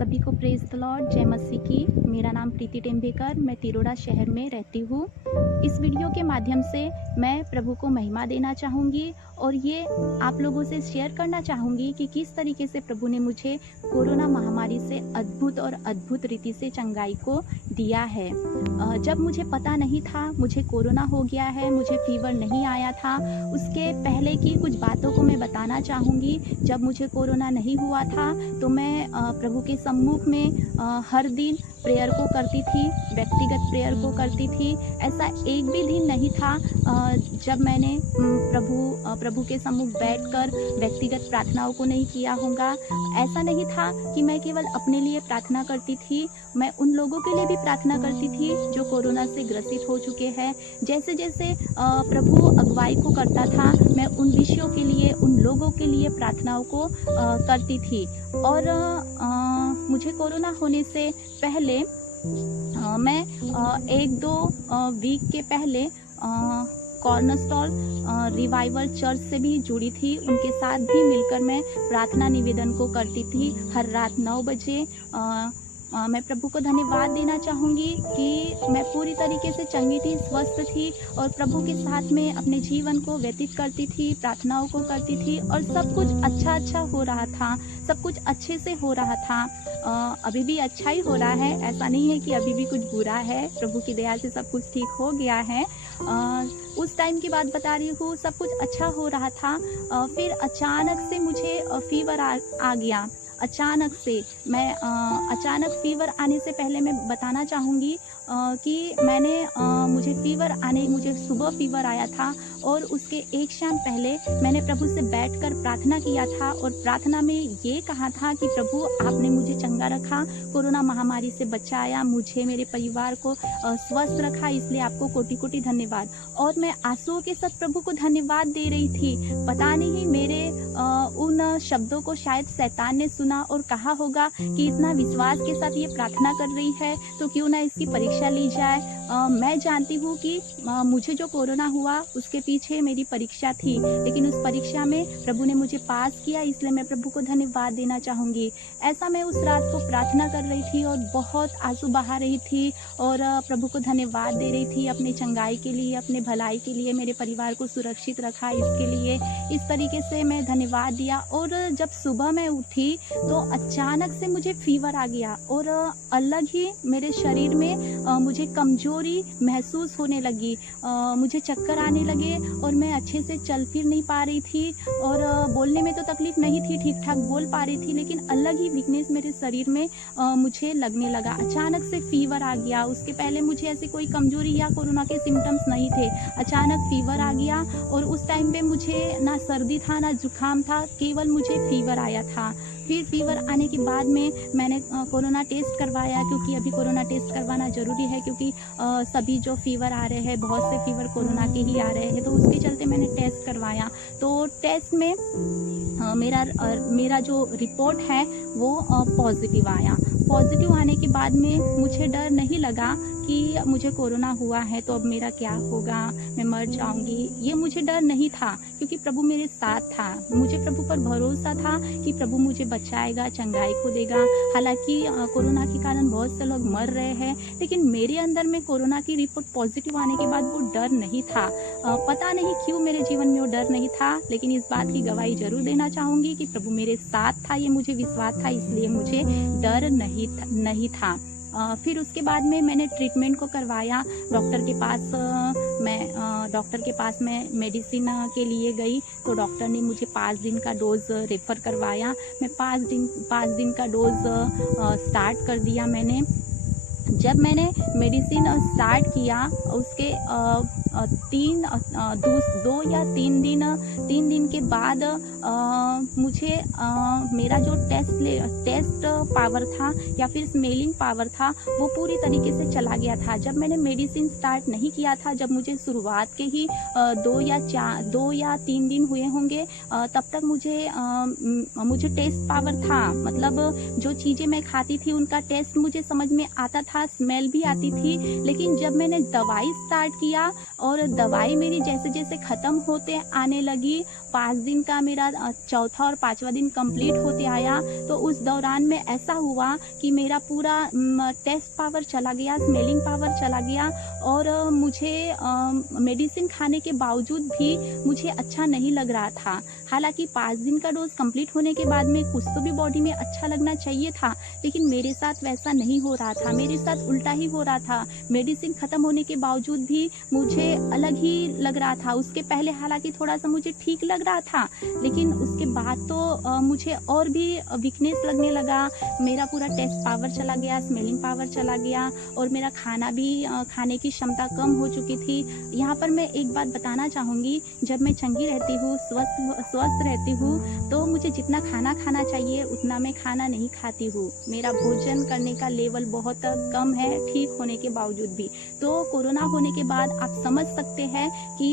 सभी को praise the Lord, जय मसीह की। मेरा नाम प्रीति टेम्बेकर, मैं तिरोड़ा शहर में रहती हूँ। इस वीडियो के माध्यम से मैं प्रभु को महिमा देना चाहूँगी और ये आप लोगों से शेयर करना चाहूँगी कि किस तरीके से प्रभु ने मुझे कोरोना महामारी से अद्भुत रीति से चंगाई को दिया है। जब मुझे पता नहीं था मुझे कोरोना हो गया है, मुझे फीवर नहीं आया था, उसके पहले की कुछ बातों को मैं बताना चाहूँगी। जब मुझे कोरोना नहीं हुआ था तो मैं प्रभु के सम्मुख में हर दिन प्रेयर को करती थी, व्यक्तिगत प्रेयर को करती थी। ऐसा एक भी दिन नहीं था जब मैंने प्रभु के सम्मुख बैठकर व्यक्तिगत प्रार्थनाओं को नहीं किया होगा। ऐसा नहीं था कि मैं केवल अपने लिए प्रार्थना करती थी, मैं उन लोगों के लिए भी प्रार्थना करती थी जो कोरोना से ग्रसित हो चुके हैं। जैसे जैसे प्रभु अगुवाई को करता था, मैं उन विषयों के लिए, उन लोगों के लिए प्रार्थनाओं को करती थी। और मुझे कोरोना होने से पहले मैं 1-2 वीक के पहले कॉर्नरस्टॉन रिवाइवल चर्च से भी जुड़ी थी। उनके साथ भी मिलकर मैं प्रार्थना निवेदन को करती थी हर रात 9 बजे। मैं प्रभु को धन्यवाद देना चाहूँगी कि मैं पूरी तरीके से चंगी थी, स्वस्थ थी और प्रभु के साथ में अपने जीवन को व्यतीत करती थी, प्रार्थनाओं को करती थी और सब कुछ अच्छा हो रहा था, सब कुछ अच्छे से हो रहा था। अभी भी अच्छा ही हो रहा है, ऐसा नहीं है कि अभी भी कुछ बुरा है। प्रभु की दया से सब कुछ ठीक हो गया है। उस टाइम की बात बता रही हूँ, सब कुछ अच्छा हो रहा था। फिर अचानक से मुझे फीवर आ गया। अचानक से मैं अचानक फीवर आने से पहले मैं बताना चाहूँगी कि मुझे सुबह फीवर आया था और उसके एक शाम पहले मैंने प्रभु से बैठकर प्रार्थना किया था और प्रार्थना में ये कहा था कि प्रभु आपने मुझे चंगा रखा, कोरोना महामारी से बचाया, मुझे, मेरे परिवार को स्वस्थ रखा, इसलिए आपको कोटि-कोटि धन्यवाद। और मैं आंसुओं के साथ प्रभु को धन्यवाद दे रही थी। पता नहीं मेरे उन शब्दों को शायद शैतान ने सुना और कहा होगा कि इतना विश्वास के साथ ये प्रार्थना कर रही है तो क्यों ना इसकी परीक्षा ली जाए। मैं जानती हूँ कि मुझे जो कोरोना हुआ उसके पीछे मेरी परीक्षा थी, लेकिन उस परीक्षा में प्रभु ने मुझे पास किया, इसलिए मैं प्रभु को धन्यवाद देना चाहूँगी। ऐसा मैं उस रात को प्रार्थना कर रही थी और बहुत आंसू बहा रही थी और प्रभु को धन्यवाद दे रही थी अपनी चंगाई के लिए, अपने भलाई के लिए, मेरे परिवार को सुरक्षित रखा इसके लिए। इस तरीके से मैं धन्यवाद दिया और जब सुबह मैं उठी तो अचानक से मुझे फीवर आ गया और अलग ही मेरे शरीर में मुझे कमजोरी महसूस होने लगी। मुझे चक्कर आने लगे और मैं अच्छे से चल फिर नहीं पा रही थी और बोलने में तो तकलीफ नहीं थी, ठीक ठाक बोल पा रही थी, लेकिन अलग ही वीकनेस मेरे शरीर में मुझे लगने लगा। अचानक से फीवर आ गया। उसके पहले मुझे ऐसी कोई कमजोरी या कोरोना के सिम्टम्स नहीं थे। अचानक फीवर आ गया और उस टाइम पे मुझे ना सर्दी था ना जुकाम था, केवल मुझे फीवर आया था। फिर फीवर आने के बाद में मैंने कोरोना टेस्ट करवाया, क्योंकि अभी कोरोना टेस्ट करवाना ज़रूरी है, क्योंकि सभी जो फीवर आ रहे हैं, बहुत से फीवर कोरोना के ही आ रहे हैं, तो उसके चलते मैंने टेस्ट करवाया। तो टेस्ट में मेरा जो रिपोर्ट है वो पॉजिटिव आया। पॉजिटिव आने के बाद में मुझे डर नहीं लगा कि मुझे कोरोना हुआ है तो अब मेरा क्या होगा, मैं मर जाऊंगी, ये मुझे डर नहीं था, क्योंकि प्रभु मेरे साथ था। मुझे प्रभु पर भरोसा था कि प्रभु मुझे बचाएगा, चंगाई को देगा। हालांकि कोरोना के कारण बहुत से लोग मर रहे हैं, लेकिन मेरे अंदर में कोरोना की रिपोर्ट पॉजिटिव आने के बाद वो डर नहीं था। पता नहीं क्यों मेरे जीवन में वो डर नहीं था, लेकिन इस बात की गवाही जरूर देना चाहूँगी कि प्रभु मेरे साथ था, ये मुझे विश्वास था, इसलिए मुझे डर नहीं था। फिर उसके बाद में मैंने ट्रीटमेंट को करवाया। डॉक्टर के पास मैं मेडिसिन के लिए गई तो डॉक्टर ने मुझे 5 दिन का डोज रेफ़र करवाया। मैं 5 दिन का डोज स्टार्ट कर दिया मैंने। जब मैंने मेडिसिन स्टार्ट किया उसके 2 या 3 दिन के बाद मुझे मेरा जो टेस्ट पावर था या फिर स्मेलिंग पावर था वो पूरी तरीके से चला गया था। जब मैंने मेडिसिन स्टार्ट नहीं किया था, जब मुझे शुरुआत के ही 2 या 3 दिन हुए होंगे, तब तक मुझे टेस्ट पावर था, मतलब जो चीज़ें मैं खाती थी उनका टेस्ट मुझे समझ में आता था, था, स्मेल भी आती थी। लेकिन जब मैंने दवाई स्टार्ट किया और दवाई मेरी जैसे-जैसे ख़त्म होते आने लगी, 5 दिन का मेरा चौथा और 5वां दिन कंप्लीट होते आया, तो उस दौरान में ऐसा हुआ कि मेरा पूरा टेस्ट पावर चला गया, स्मेलिंग पावर चला गया और मुझे मेडिसिन खाने के बावजूद भी मुझे अच्छा नहीं लग रहा था। हालाँकि 5 दिन का डोज़ कंप्लीट होने के बाद में कुछ तो भी बॉडी में अच्छा लगना चाहिए था, लेकिन मेरे साथ वैसा नहीं हो रहा था, मेरे साथ उल्टा ही हो रहा था। मेडिसिन ख़त्म होने के बावजूद भी मुझे अलग ही लग रहा था। उसके पहले हालाँकि थोड़ा-सा मुझे ठीक लग रहा था, लेकिन उसके बाद तो मुझे और भी वीकनेस लगने लगा। मेरा पूरा टेस्ट पावर चला गया, स्मेलिंग पावर चला गया और मेरा खाना भी खाने की क्षमता कम हो चुकी थी। यहाँ पर मैं एक बात बताना चाहूँगी, जब मैं चंगी रहती हूँ, स्वस्थ रहती हूँ, तो मुझे जितना खाना खाना चाहिए उतना मैं खाना नहीं खाती हूँ। मेरा भोजन करने का लेवल बहुत कम है, ठीक होने के बावजूद भी। तो कोरोना होने के बाद आप समझ सकते हैं कि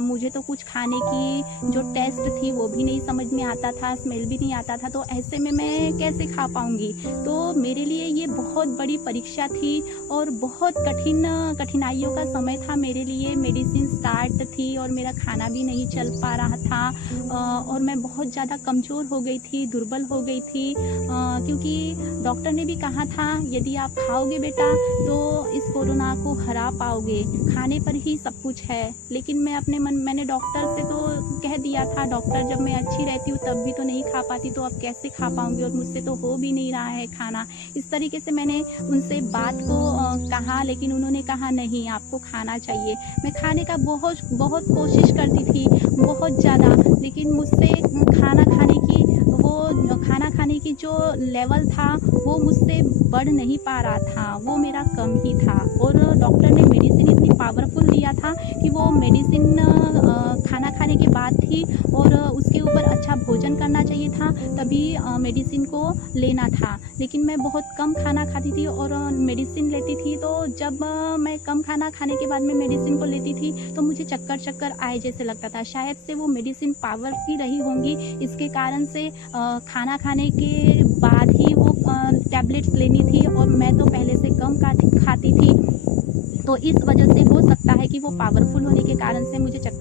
मुझे तो कुछ खाने की जो टेस्ट थी वो भी नहीं समझ में आता था, स्मेल भी नहीं आता था, तो ऐसे में मैं कैसे खा पाऊँगी? तो मेरे लिए ये बहुत बड़ी परीक्षा थी और बहुत कठिनाइयों का समय था मेरे लिए। मेडिसिन स्टार्ट थी और मेरा खाना भी नहीं चल पा रहा था और मैं बहुत ज़्यादा कमज़ोर हो गई थी, दुर्बल हो गई थी क्योंकि डॉक्टर ने भी कहा था यदि आप खाओगे बेटा तो इस कोरोना को हरा पाओगे, खाने पर ही सब कुछ है। लेकिन मैंने डॉक्टर से तो कह दिया था, डॉक्टर जब मैं अच्छी रहती हूँ तब भी तो नहीं खा पाती, तो अब कैसे खा पाऊँगी और मुझसे तो हो भी नहीं रहा है खाना। इस तरीके से मैंने उनसे बात को कहा, लेकिन उन्होंने कहा नहीं आपको खाना चाहिए। मैं खाने का बहुत कोशिश करती थी, बहुत ज़्यादा, लेकिन मुझसे खाना खाने की जो लेवल था वो मुझसे बढ़ नहीं पा रहा था, वो मेरा कम ही था। और डॉक्टर ने मेडिसिन इतनी पावरफुल दिया था कि वो मेडिसिन खाना खाने के बाद थी और उसके ऊपर अच्छा भोजन करना चाहिए था, तभी मेडिसिन को लेना था। लेकिन मैं बहुत कम खाना खाती थी और मेडिसिन लेती थी, तो जब मैं कम खाना खाने के बाद में मेडिसिन को लेती थी तो मुझे चक्कर आए जैसे लगता था। शायद से वो मेडिसिन पावर की रही होंगी, इसके कारण से खाना खाने के बाद ही वो टैबलेट्स लेनी थी और मैं तो पहले से कम खाती थी, तो इस वजह से हो सकता है कि वो पावरफुल होने के कारण से मुझे चक्कर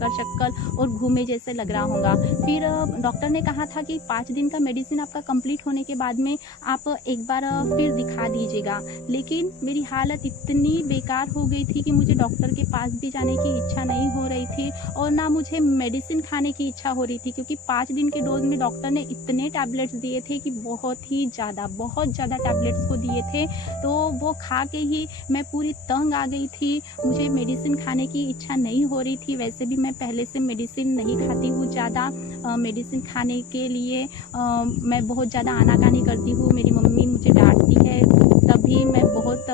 और घूमे जैसे लग रहा होगा। फिर डॉक्टर ने कहा था कि 5 दिन का मेडिसिन आपका कंप्लीट होने के बाद में आप एक बार फिर दिखा दीजिएगा। लेकिन मेरी हालत इतनी बेकार हो गई थी कि मुझे डॉक्टर के पास भी जाने की इच्छा नहीं हो रही थी और ना मुझे मेडिसिन खाने की इच्छा हो रही थी, क्योंकि 5 दिन के डोज़ में डॉक्टर ने इतने टैबलेट्स दिए थे कि बहुत ज़्यादा टैबलेट्स को दिए थे। तो वो खा के ही मैं पूरी तंग आ गई थी। मुझे मेडिसिन खाने की इच्छा नहीं हो रही थी। वैसे भी मैं पहले से मेडिसिन नहीं खाती हूँ ज़्यादा। मेडिसिन खाने के लिए मैं बहुत ज़्यादा आनाकानी करती हूँ। मेरी मम्मी मुझे डाँटती है, तभी मैं बहुत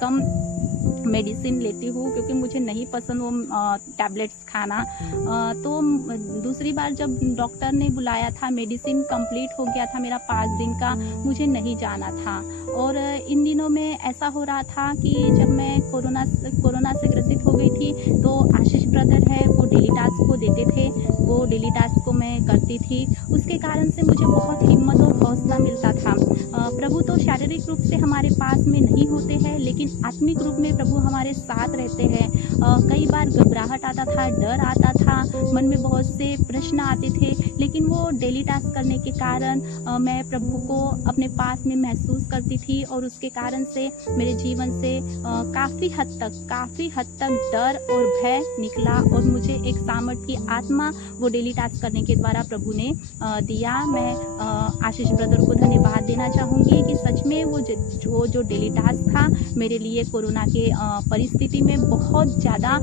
कम मेडिसिन लेती हूँ, क्योंकि मुझे नहीं पसंद वो टैबलेट्स खाना। तो दूसरी बार जब डॉक्टर ने बुलाया था, मेडिसिन कंप्लीट हो गया था मेरा 5 दिन का, मुझे नहीं जाना था। और इन दिनों में ऐसा हो रहा था कि जब मैं कोरोना से ग्रसित हो गई थी, तो आशीष ब्रदर है वो डेली टास्क को देते थे, वो डेली टास्क को मैं करती थी। उसके कारण से मुझे बहुत हिम्मत और हौसला मिलता था। प्रभु तो शारीरिक रूप से हमारे पास में नहीं होते हैं, लेकिन आत्मिक रूप में प्रभु हमारे साथ रहते हैं। कई बार घबराहट आता था, डर आता था, मन में बहुत से प्रश्न आते थे, लेकिन वो डेली टास्क करने के कारण मैं प्रभु को अपने पास में महसूस करती थी और उसके कारण से मेरे जीवन से काफ़ी हद तक डर और भय निकला और मुझे एक सामर्थ की आत्मा वो डेली टास्क करने के द्वारा प्रभु ने दिया। मैं आशीष ब्रदर को धन्यवाद देना चाहूँगी कि सच में वो जो डेली टास्क था मेरे लिए कोरोना के परिस्थिति में बहुत ज़्यादा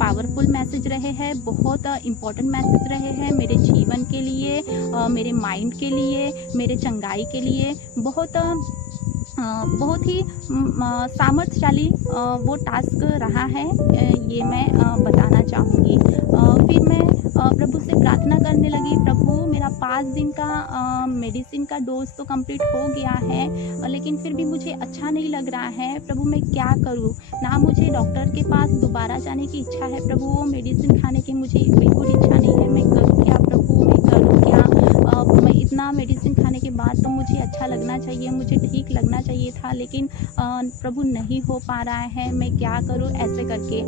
पावरफुल मैसेज रहे हैं, बहुत इम्पोर्टेंट मैसेज रहे हैं मेरे जीवन के लिए, मेरे माइंड के लिए, मेरे चंगाई के लिए। बहुत ही सामर्थ्यशाली वो टास्क रहा है, ये मैं बताना चाहूँगी। फिर मैं प्रभु से प्रार्थना करने लगी, प्रभु मेरा 5 दिन का मेडिसिन का डोज़ तो कंप्लीट हो गया है, लेकिन फिर भी मुझे अच्छा नहीं लग रहा है। प्रभु मैं क्या करूँ? ना मुझे डॉक्टर के पास दोबारा जाने की इच्छा है प्रभु, वो मेडिसिन खाने की मुझे बिल्कुल इच्छा नहीं है। मैं करूँ क्या प्रभु, मैं करूँ क्या? मैं इतना मेडिसिन खाने के के बाद तो मुझे अच्छा लगना चाहिए, मुझे ठीक लगना चाहिए था, लेकिन प्रभु नहीं हो पा रहा है, मैं क्या करूँ ऐसे करके।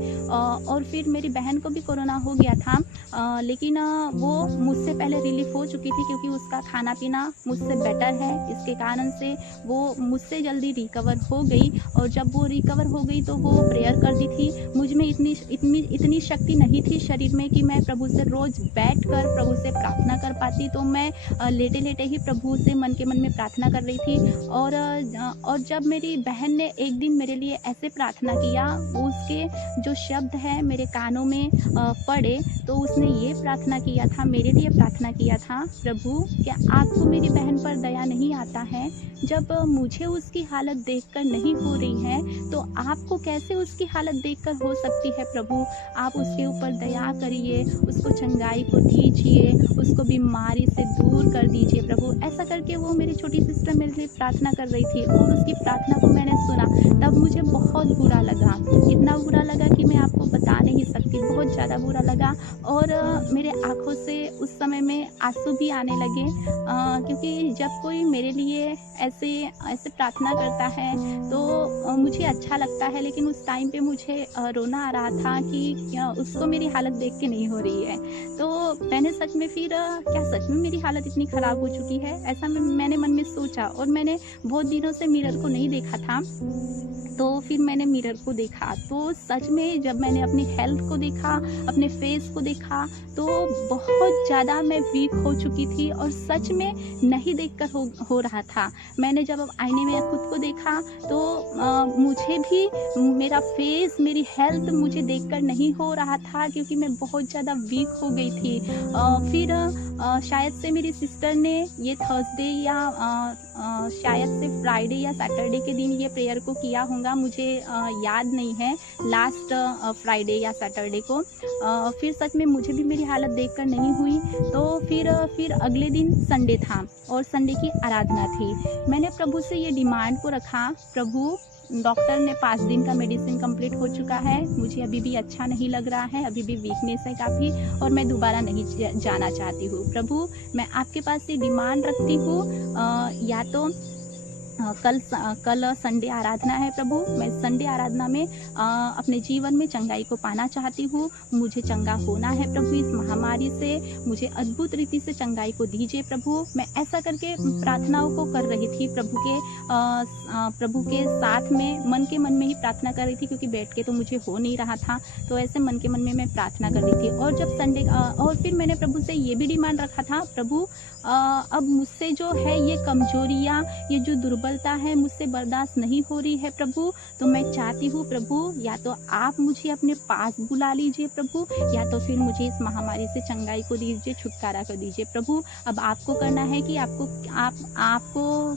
और फिर मेरी बहन को भी कोरोना हो गया था, लेकिन वो मुझसे पहले रिलीफ़ हो चुकी थी क्योंकि उसका खाना-पीना मुझसे बेटर है, इसके कारण से वो मुझसे जल्दी रिकवर हो गई। और जब वो रिकवर हो गई तो वो प्रेयर करती थी। मुझ में इतनी इतनी इतनी शक्ति नहीं थी शरीर में कि मैं प्रभु से रोज़ बैठकर प्रभु से प्रार्थना कर पाती, तो मैं लेटे-लेटे ही प्रभु से मन के मन में प्रार्थना कर रही थी। और जब मेरी बहन ने एक दिन मेरे लिए ऐसे प्रार्थना किया, उसके जो शब्द हैं मेरे कानों में पड़े, तो उसने ये प्रार्थना किया था, मेरे लिए प्रार्थना किया था, प्रभु क्या आपको मेरी बहन पर दया नहीं आता है? जब मुझे उसकी हालत देखकर नहीं हो रही है, तो आपको कैसे उसकी हालत देखकर हो सकती है प्रभु? आप उसके ऊपर दया करिए, उसको चंगाई को दीजिए, उसको बीमारी से दूर कर दीजिए प्रभु। ऐसा करके वो मेरी छोटी सिस्टर मेरे लिए प्रार्थना कर रही थी और उसकी प्रार्थना को मैंने सुना, तब मुझे बहुत बुरा लगा। इतना बुरा लगा कि मैं आपको बता नहीं सकती, बहुत ज़्यादा बुरा लगा। और मेरे आँखों से उस समय में आँसू भी आने लगे, क्योंकि जब कोई मेरे लिए ऐसे ऐसे प्रार्थना करता है तो मुझे अच्छा लगता है, लेकिन उस टाइम पे मुझे रोना आ रहा था कि उसको मेरी हालत देख के नहीं हो रही है। तो मैंने सच में फिर क्या सच में मेरी हालत इतनी ख़राब हो चुकी है? ऐसा मैंने मन में सोचा और मैंने बहुत दिनों से मिरर को नहीं देखा था। तो फिर मैंने मिरर को देखा, तो सच में जब मैंने अपनी हेल्थ को देखा, अपने फेस को देखा, तो बहुत ज़्यादा मैं वीक हो चुकी थी और सच में नहीं देखकर हो रहा था। मैंने जब अब आईने में खुद को देखा तो मुझे भी मेरा फेस, मेरी हेल्थ मुझे देखकर नहीं हो रहा था, क्योंकि मैं बहुत ज़्यादा वीक हो गई थी। फिर शायद से मेरी सिस्टर ने ये थर्सडे या शायद से फ्राइडे या सैटरडे के दिन ये प्रेयर को किया होगा, मुझे याद नहीं है, लास्ट फ्राइडे या सैटरडे को। फिर सच में मुझे भी मेरी हालत देखकर नहीं हुई। तो फिर अगले दिन संडे था और संडे की आराधना थी। मैंने प्रभु से ये डिमांड को रखा, प्रभु डॉक्टर ने 5 दिन का मेडिसिन कंप्लीट हो चुका है, मुझे अभी भी अच्छा नहीं लग रहा है, अभी भी वीकनेस है काफ़ी और मैं दोबारा नहीं जाना चाहती हूँ। प्रभु मैं आपके पास ये डिमांड रखती हूँ, या तो कल संडे आराधना है प्रभु, मैं संडे आराधना में अपने जीवन में चंगाई को पाना चाहती हूँ, मुझे चंगा होना है प्रभु इस महामारी से, मुझे अद्भुत रीति से चंगाई को दीजिए प्रभु। मैं ऐसा करके प्रार्थनाओं को कर रही थी, प्रभु के साथ में मन के मन में ही प्रार्थना कर रही थी, क्योंकि बैठ के तो मुझे हो नहीं रहा था, तो ऐसे मन के मन में मैं प्रार्थना कर रही थी। और जब संडे और फिर मैंने प्रभु से ये भी डिमांड रखा था, प्रभु अब मुझसे जो है ये कमजोरियाँ, ये जो दुर्बलता है मुझसे बर्दाश्त नहीं हो रही है प्रभु, तो मैं चाहती हूँ प्रभु या तो आप मुझे अपने पास बुला लीजिए प्रभु, या तो फिर मुझे इस महामारी से चंगाई को दीजिए, छुटकारा कर दीजिए प्रभु। अब आपको करना है कि आपको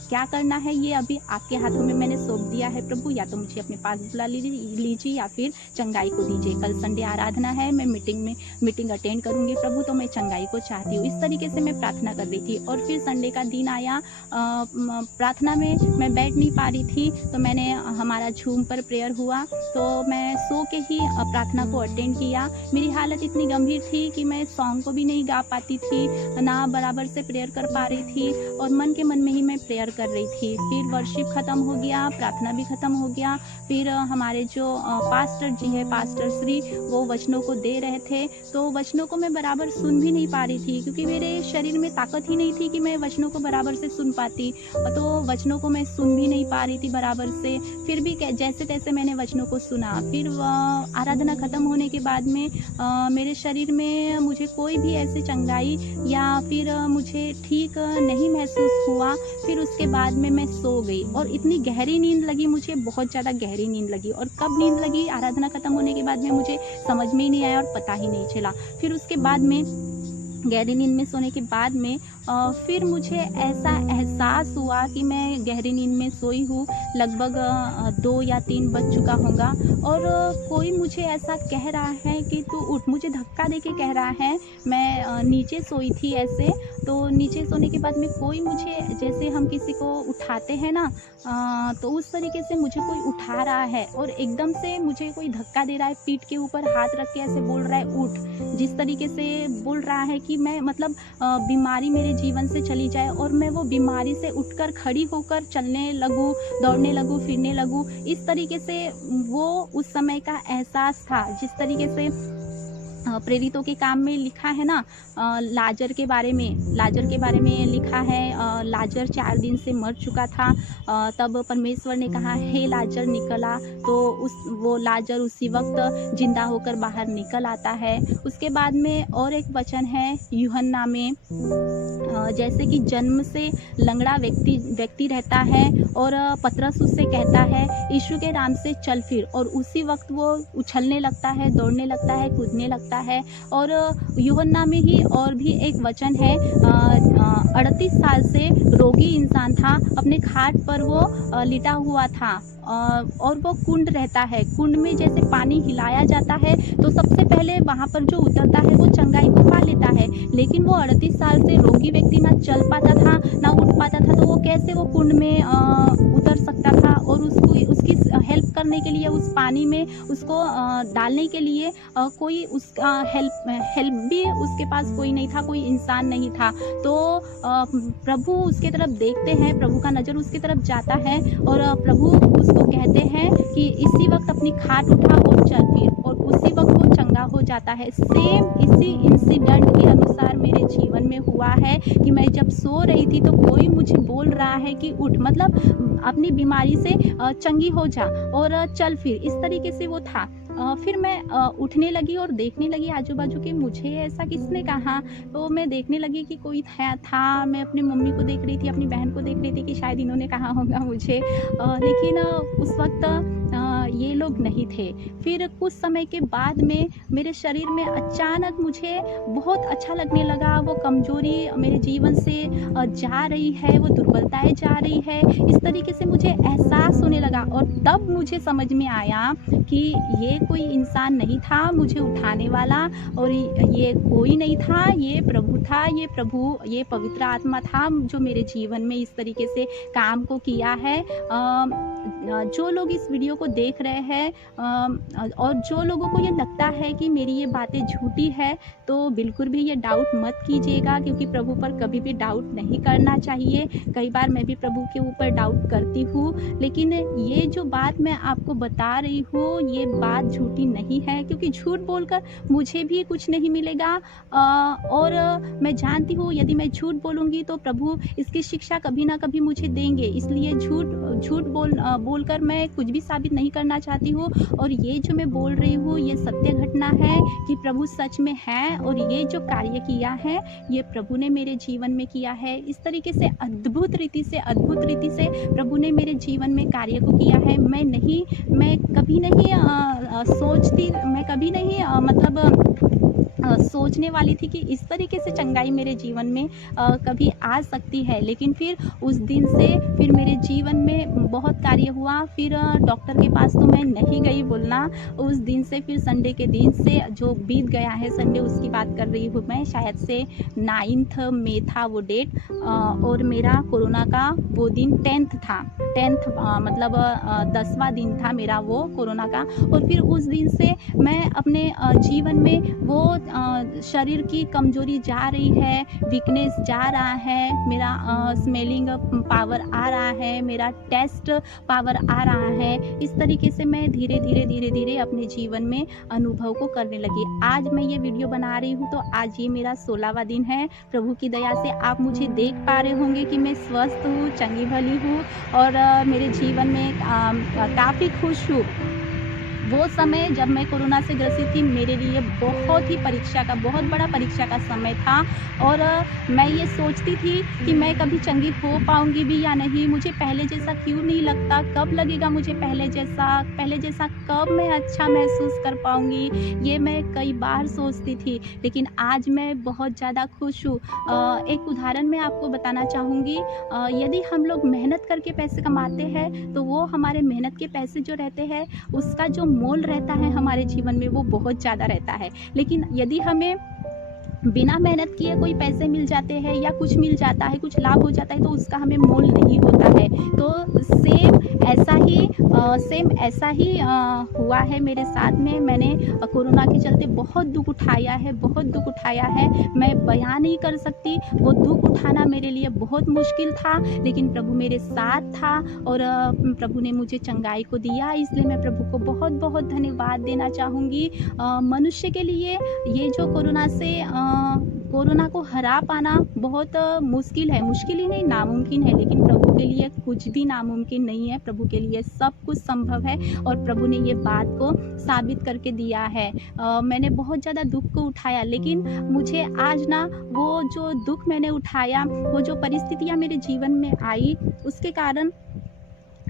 क्या करना है, ये अभी आपके हाथों में मैंने सौंप दिया है प्रभु, या तो मुझे अपने पास बुला लीजिए या फिर चंगाई को दीजिए। कल संडे आराधना है, मैं मीटिंग अटेंड करूँगी प्रभु, तो मैं चंगाई को चाहती हूँ। इस तरीके से मैं प्रार्थना कर रही थी। और फिर संडे का दिन आया, प्रार्थना में मैं बैठ नहीं पा रही थी, तो मैंने हमारा ज़ूम पर प्रेयर हुआ, तो मैं सो के ही प्रार्थना को अटेंड किया। मेरी हालत इतनी गंभीर थी कि मैं सॉन्ग को भी नहीं गा पाती थी, ना बराबर से प्रेयर कर पा रही थी, और मन के मन में ही मैं प्रेयर कर रही थी। फिर वर्शिप ख़त्म हो गया, प्रार्थना भी ख़त्म हो गया। फिर हमारे जो पास्टर जी है, पास्टर श्री, वो वचनों को दे रहे थे, तो वचनों को मैं बराबर सुन भी नहीं पा रही थी, क्योंकि मेरे शरीर में ताकत ही नहीं थी कि मैं वचनों को बराबर से सुन पाती, तो वचनों को मैं सुन भी नहीं पा रही थी बराबर से। फिर भी जैसे तैसे मैंने वचनों को सुना। फिर आराधना ख़त्म होने के बाद में मेरे शरीर में मुझे कोई भी ऐसी चंगाई या फिर मुझे ठीक नहीं महसूस हुआ। फिर उसके बाद में मैं सो गई और इतनी गहरी नींद लगी मुझे, बहुत ज़्यादा गहरी नींद लगी। और कब नींद लगी आराधना ख़त्म होने के बाद में मुझे समझ में ही नहीं आया और पता ही नहीं चला। फिर उसके बाद में गहरी नींद में सोने के बाद में फिर मुझे ऐसा एहसास हुआ कि मैं गहरी नींद में सोई हूँ, लगभग 2 या 3 बज चुका होगा, और कोई मुझे ऐसा कह रहा है कि तू उठ, मुझे धक्का दे के कह रहा है। मैं नीचे सोई थी ऐसे, तो नीचे सोने के बाद में कोई मुझे, जैसे हम किसी को उठाते हैं ना, तो उस तरीके से मुझे कोई उठा रहा है और एकदम से मुझे कोई धक्का दे रहा है, पीठ के ऊपर हाथ रख के ऐसे बोल रहा है उठ। जिस तरीके से बोल रहा है कि मैं, मतलब बीमारी मेरे जीवन से चली जाए और मैं वो बीमारी से उठकर खड़ी होकर चलने लगूँ, दौड़ने लगूँ, फिरने लगूँ। इस तरीके से वो उस समय का एहसास था। जिस तरीके से प्रेरितों के काम में लिखा है ना, लाजर के बारे में लिखा है। लाजर 4 दिन से मर चुका था। तब परमेश्वर ने कहा, हे लाजर निकल आ। तो वो लाजर उसी वक्त जिंदा होकर बाहर निकल आता है। उसके बाद में और एक वचन है यूहन्ना में, जैसे कि जन्म से लंगड़ा व्यक्ति रहता है और पतरस उससे कहता है यीशु के नाम से चल फिर, और उसी वक्त वो उछलने लगता है, दौड़ने लगता है, कूदने लगता है। और यूहन्ना में ही और भी एक वचन है, 38 साल से रोगी इंसान था, अपने खाट पर वो लिटा हुआ था और वो कुंड रहता है। कुंड में जैसे पानी हिलाया जाता है तो सबसे पहले वहाँ पर जो उतरता है वो चंगाई को पा लेता है। लेकिन वो 38 साल से रोगी व्यक्ति ना चल पाता था, ना उठ पाता था, तो वो कैसे वो कुंड में उतर सकता था। और उसकी हेल्प करने के लिए, उस पानी में उसको डालने के लिए कोई उसका हेल्प भी उसके पास कोई नहीं था, कोई इंसान नहीं था। तो प्रभु उसके तरफ देखते हैं, प्रभु का नज़र उसकी तरफ जाता है और प्रभु उसको कहते हैं कि इसी वक्त अपनी खाट उठा और चल फिर, और उसी वक्त वो चंगा हो जाता है। सेम इसी इंसिडेंट के अनुसार मेरे जीवन में हुआ है कि मैं जब सो रही थी तो कोई मुझे बोल रहा है कि उठ, मतलब अपनी बीमारी से चंगी हो जा और चल फिर। इस तरीके से वो था। फिर मैं उठने लगी और देखने लगी आजू बाजू कि मुझे ऐसा किसने कहा। तो मैं देखने लगी कि कोई था। मैं अपनी मम्मी को देख रही थी, अपनी बहन को देख रही थी कि शायद इन्होंने कहा होगा मुझे, लेकिन उस वक्त ये लोग नहीं थे। फिर कुछ समय के बाद में मेरे शरीर में अचानक मुझे बहुत अच्छा लगने लगा। वो कमजोरी मेरे जीवन से जा रही है, वो दुर्बलताएं जा रही है, इस तरीके से मुझे एहसास होने लगा। और तब मुझे समझ में आया कि ये कोई इंसान नहीं था मुझे उठाने वाला, और ये कोई नहीं था, ये प्रभु था। ये पवित्र आत्मा था जो मेरे जीवन में इस तरीके से काम को किया है। जो लोग इस वीडियो को देख रहे हैं और जो लोगों को ये लगता है कि मेरी ये बातें झूठी है, तो बिल्कुल भी ये डाउट मत कीजिएगा, क्योंकि प्रभु पर कभी भी डाउट नहीं करना चाहिए। कई बार मैं भी प्रभु के ऊपर डाउट करती हूँ, लेकिन ये जो बात मैं आपको बता रही हूँ ये बात झूठी नहीं है, क्योंकि झूठ बोलकर मुझे भी कुछ नहीं मिलेगा। और मैं जानती हूँ यदि मैं झूठ बोलूँगी तो प्रभु इसकी शिक्षा कभी ना कभी मुझे देंगे। इसलिए झूठ बोलकर मैं कुछ भी साबित नहीं करना चाहती हूँ। और ये जो मैं बोल रही हूँ ये सत्य घटना है कि प्रभु सच में है, और ये जो कार्य किया है ये प्रभु ने मेरे जीवन में किया है। इस तरीके से अद्भुत रीति से प्रभु ने मेरे जीवन में कार्य को किया है। मैं कभी नहीं सोचने वाली थी कि इस तरीके से चंगाई मेरे जीवन में कभी आ सकती है। लेकिन फिर उस दिन से फिर मेरे जीवन में बहुत कार्य हुआ। फिर डॉक्टर के पास तो मैं नहीं गई बोलना। उस दिन से फिर संडे के दिन से जो बीत गया है, संडे उसकी बात कर रही हूँ मैं, शायद से 9 मई था वो डेट, और मेरा कोरोना का वो दिन 10th था। 10th मतलब 10वां दिन था मेरा वो कोरोना का। और फिर उस दिन से मैं अपने जीवन में वो शरीर की कमजोरी जा रही है, वीकनेस जा रहा है, मेरा स्मेलिंग पावर आ रहा है, मेरा टेस्ट पावर आ रहा है। इस तरीके से मैं धीरे धीरे अपने जीवन में अनुभव को करने लगी। आज मैं ये वीडियो बना रही हूँ तो आज ये मेरा 16वां दिन है। प्रभु की दया से आप मुझे देख पा रहे होंगे कि मैं स्वस्थ हूँ, चंगी भली हूँ और मेरे जीवन में काफ़ी खुश हूँ। वो समय जब मैं कोरोना से ग्रसित थी मेरे लिए बहुत बड़ा परीक्षा का समय था। और मैं ये सोचती थी कि मैं कभी चंगी हो पाऊंगी भी या नहीं, मुझे पहले जैसा क्यों नहीं लगता, कब लगेगा मुझे पहले जैसा कब मैं अच्छा महसूस कर पाऊंगी, ये मैं कई बार सोचती थी। लेकिन आज मैं बहुत ज़्यादा खुश हूँ। एक उदाहरण मैं आपको बताना चाहूँगी। यदि हम लोग मेहनत करके पैसे कमाते हैं तो वो हमारे मेहनत के पैसे जो रहते हैं उसका जो मोल रहता है हमारे जीवन में वो बहुत ज़्यादा रहता है। लेकिन यदि हमें बिना मेहनत किए कोई पैसे मिल जाते हैं या कुछ मिल जाता है, कुछ लाभ हो जाता है, तो उसका हमें मोल नहीं होता है। तो सेम ऐसा ही कि सेम ऐसा ही हुआ है मेरे साथ में। मैंने कोरोना के चलते बहुत दुःख उठाया है, बहुत दुःख उठाया है। मैं बयान नहीं कर सकती, वो दुःख उठाना मेरे लिए बहुत मुश्किल था, लेकिन प्रभु मेरे साथ था और प्रभु ने मुझे चंगाई को दिया। इसलिए मैं प्रभु को बहुत-बहुत धन्यवाद देना चाहूँगी। मनुष्य के लिए ये जो कोरोना को हरा पाना बहुत मुश्किल है, मुश्किल ही नहीं नामुमकिन है, लेकिन प्रभु के लिए कुछ भी नामुमकिन नहीं है। प्रभु के लिए सब कुछ संभव है और प्रभु ने ये बात को साबित करके दिया है। मैंने बहुत ज़्यादा दुःख को उठाया, लेकिन मुझे आज ना वो जो दुःख मैंने उठाया, वो जो परिस्थितियाँ मेरे जीवन में आई, उसके कारण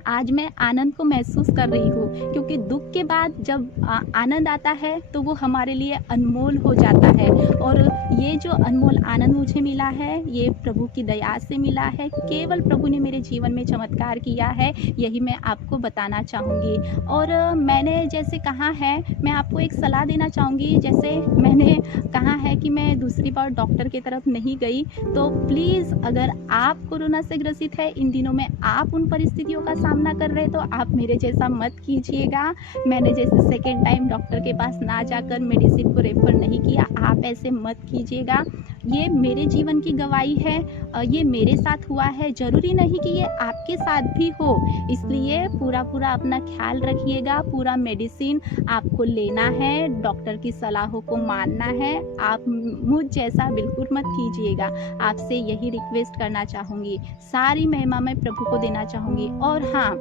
आज मैं आनंद को महसूस कर रही हूँ, क्योंकि दुःख के बाद जब आनंद आता है तो वो हमारे लिए अनमोल हो जाता है। और ये जो अनमोल आनंद मुझे मिला है, ये प्रभु की दया से मिला है। केवल प्रभु ने मेरे जीवन में चमत्कार किया है, यही मैं आपको बताना चाहूँगी। और मैंने जैसे कहा है, मैं आपको एक सलाह देना चाहूँगी। जैसे मैंने कहा है कि मैं दूसरी बार डॉक्टर की तरफ नहीं गई, तो प्लीज़ अगर आप कोरोना से ग्रसित है, इन दिनों में आप उन परिस्थितियों का सामना कर रहे हैं, तो आप मेरे जैसा मत कीजिएगा। मैंने जैसे सेकेंड टाइम डॉक्टर के पास ना जाकर मेडिसिन को रेफर नहीं किया, आप ऐसे मत कीजिएगा। ये मेरे जीवन की गवाही है, ये मेरे साथ हुआ है, ज़रूरी नहीं कि ये आपके साथ भी हो। इसलिए पूरा अपना ख्याल रखिएगा, पूरा मेडिसिन आपको लेना है, डॉक्टर की सलाहों को मानना है। आप मुझ जैसा बिल्कुल मत कीजिएगा। आपसे यही रिक्वेस्ट करना चाहूँगी। सारी महिमा मैं प्रभु को देना चाहूँगी। और हाँ,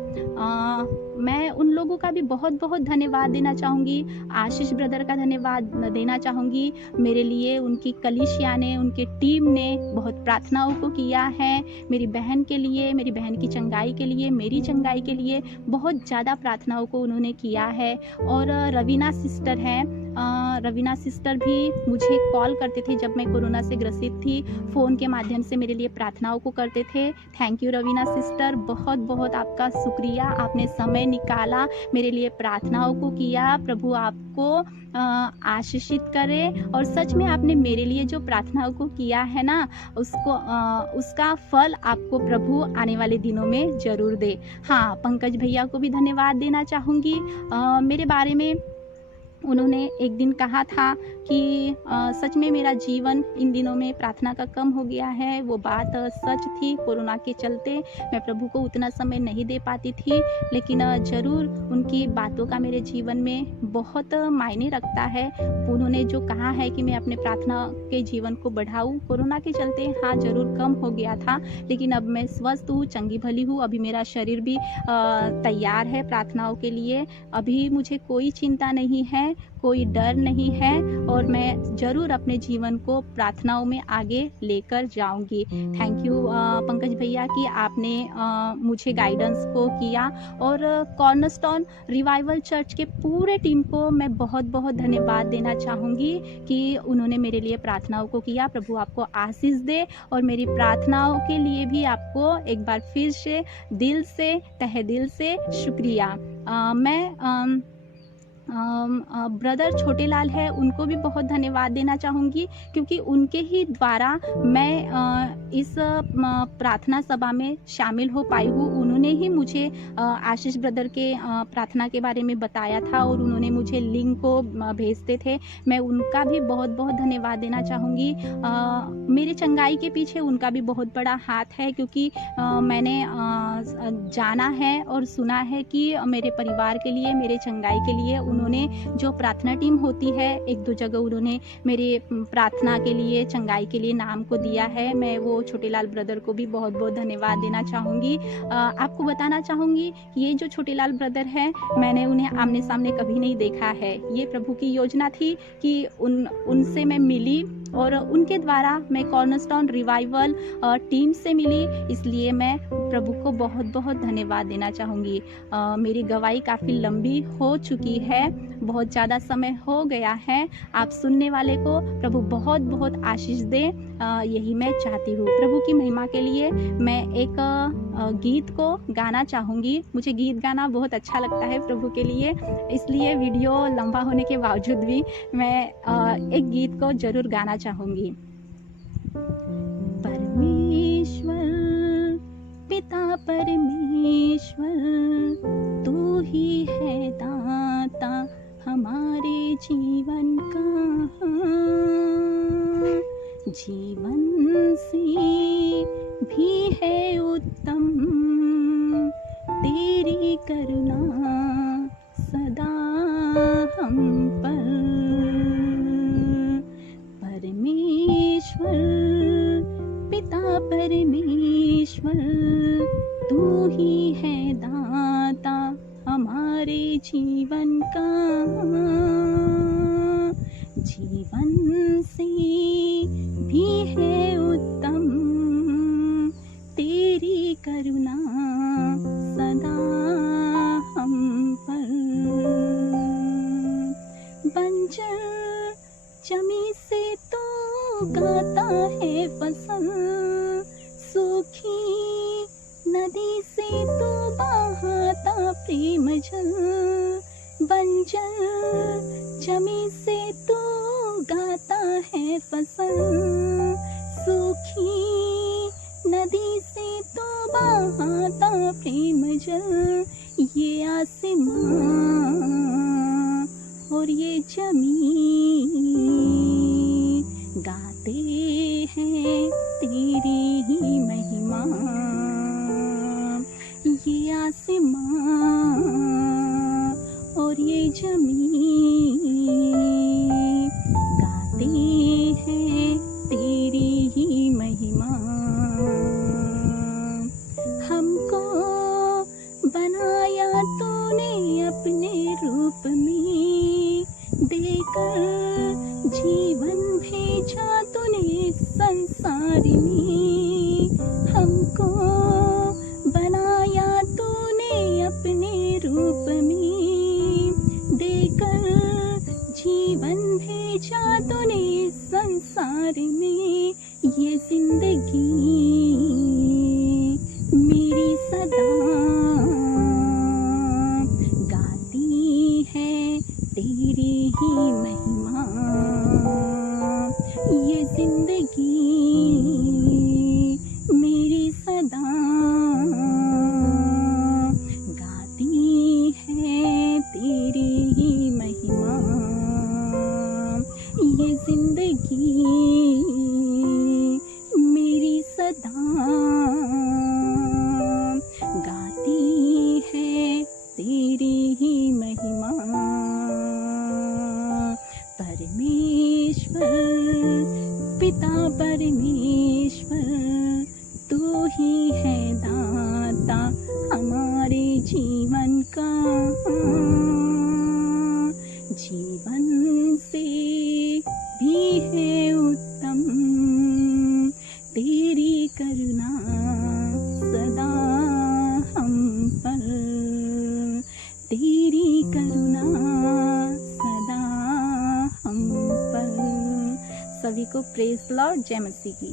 मैं उन लोगों का भी बहुत धन्यवाद देना चाहूँगी। आशीष ब्रदर का धन्यवाद देना चाहूँगी। मेरे लिए उनकी कलीसिया ने, उनकी टीम ने बहुत प्रार्थनाओं को किया है। मेरी बहन के लिए, मेरी बहन की चंगाई के लिए, मेरी चंगाई के लिए बहुत ज़्यादा प्रार्थनाओं को उन्होंने किया है। और रवीना सिस्टर हैं, रवीना सिस्टर भी मुझे कॉल करते थे जब मैं कोरोना से ग्रसित थी, फ़ोन के माध्यम से मेरे लिए प्रार्थनाओं को करते थे। थैंक यू रवीना सिस्टर, बहुत आपका शुक्रिया। आपने समय निकाला, मेरे लिए प्रार्थनाओं को किया। प्रभु आपको आशीषित करे। और सच में आपने मेरे लिए जो प्रार्थनाओं को किया है ना, उसका फल आपको प्रभु आने वाले दिनों में ज़रूर दे। हाँ, पंकज भैया को भी धन्यवाद देना चाहूँगी। मेरे बारे में उन्होंने एक दिन कहा था कि सच में मेरा जीवन इन दिनों में प्रार्थना का कम हो गया है। वो बात सच थी। कोरोना के चलते मैं प्रभु को उतना समय नहीं दे पाती थी, लेकिन ज़रूर उनकी बातों का मेरे जीवन में बहुत मायने रखता है। उन्होंने जो कहा है कि मैं अपने प्रार्थना के जीवन को बढ़ाऊँ, कोरोना के चलते हाँ ज़रूर कम हो गया था, लेकिन अब मैं स्वस्थ हूँ, चंगी भली हूँ। अभी मेरा शरीर भी तैयार है प्रार्थनाओं के लिए। अभी मुझे कोई चिंता नहीं है, कोई डर नहीं है, और मैं ज़रूर अपने जीवन को प्रार्थनाओं में आगे लेकर जाऊंगी। थैंक यू पंकज भैया कि आपने मुझे गाइडेंस को किया। और कॉर्नरस्टोन रिवाइवल चर्च के पूरे टीम को मैं बहुत धन्यवाद देना चाहूँगी कि उन्होंने मेरे लिए प्रार्थनाओं को किया। प्रभु आपको आशीष दे। और मेरी प्रार्थनाओं के लिए भी आपको एक बार फिर से दिल से, तहे दिल से शुक्रिया। मैं ब्रदर छोटे लाल है, उनको भी बहुत धन्यवाद देना चाहूँगी, क्योंकि उनके ही द्वारा मैं इस प्रार्थना सभा में शामिल हो पाई हूँ। उन्होंने ही मुझे आशीष ब्रदर के प्रार्थना के बारे में बताया था, और उन्होंने मुझे लिंक को भेजते थे। मैं उनका भी बहुत धन्यवाद देना चाहूँगी। मेरे चंगाई के पीछे उनका भी बहुत बड़ा हाथ है, क्योंकि मैंने जाना है और सुना है कि मेरे परिवार के लिए, मेरे चंगाई के लिए उन्होंने जो प्रार्थना टीम होती है, एक दो जगह उन्होंने मेरे प्रार्थना के लिए, चंगाई के लिए नाम को दिया है। मैं वो छोटे लाल ब्रदर को भी बहुत धन्यवाद देना चाहूँगी। आपको बताना चाहूँगी, ये जो छोटे लाल ब्रदर हैं, मैंने उन्हें आमने सामने कभी नहीं देखा है। ये प्रभु की योजना थी कि उनसे मैं मिली, और उनके द्वारा मैं कॉर्नरस्टोन रिवाइवल टीम से मिली। इसलिए मैं प्रभु को बहुत धन्यवाद देना चाहूँगी। मेरी गवाही काफ़ी लंबी हो चुकी है, बहुत ज़्यादा समय हो गया है। आप सुनने वाले को प्रभु बहुत आशीष दे, यही मैं चाहती हूँ। प्रभु की महिमा के लिए मैं एक गीत को गाना चाहूँगी। मुझे गीत गाना बहुत अच्छा लगता है प्रभु के लिए, इसलिए वीडियो लंबा होने के बावजूद भी मैं एक गीत को ज़रूर गाना चाहूँगी। परमेश्वर, पिता परमेश्वर, तेरी करुणा सदा हम पर। परमेश्वर पिता परमेश्वर तू ही है दाता हमारे जीवन का। जीवन से भी है उत्तम तेरी करुणा सदा हम पर। बंजर जमी से तो गाता है फसल, सूखी नदी से तो बहाता प्रेम जल। बंजर जमी से तो गाता है फसल, सूखी नदी से तो बहाता प्रेम जल। ये आसमां और ये जमीन गाते हैं तेरी ही महिमा। ये आसमां और ये जमीन गाते हैं तेरी ही महिमा। हमको बनाया तूने अपने रूप में, देकर जीवन भेजा तूने संसार में। हमको बनाया तूने अपने रूप में, देकर जीवन भेजा तूने संसार में। ये जिंदगी मेरी सदा गाती है तेरी ही महिमा। ये जिंदगी मेरी सदा गाती है तेरी ही महिमा। ये जिंदगी मेरी सदा गाती है तेरी ही महिमा। परमेश्वर पिता परमेश्वर तू ही है दाता हमारे जीवन का। जीवन से भी है उत्तम तेरी करुणा सदा हम पर। तेरी करुणा सदा हम पर। सभी को प्रेज लॉर्ड, जय मसीह की।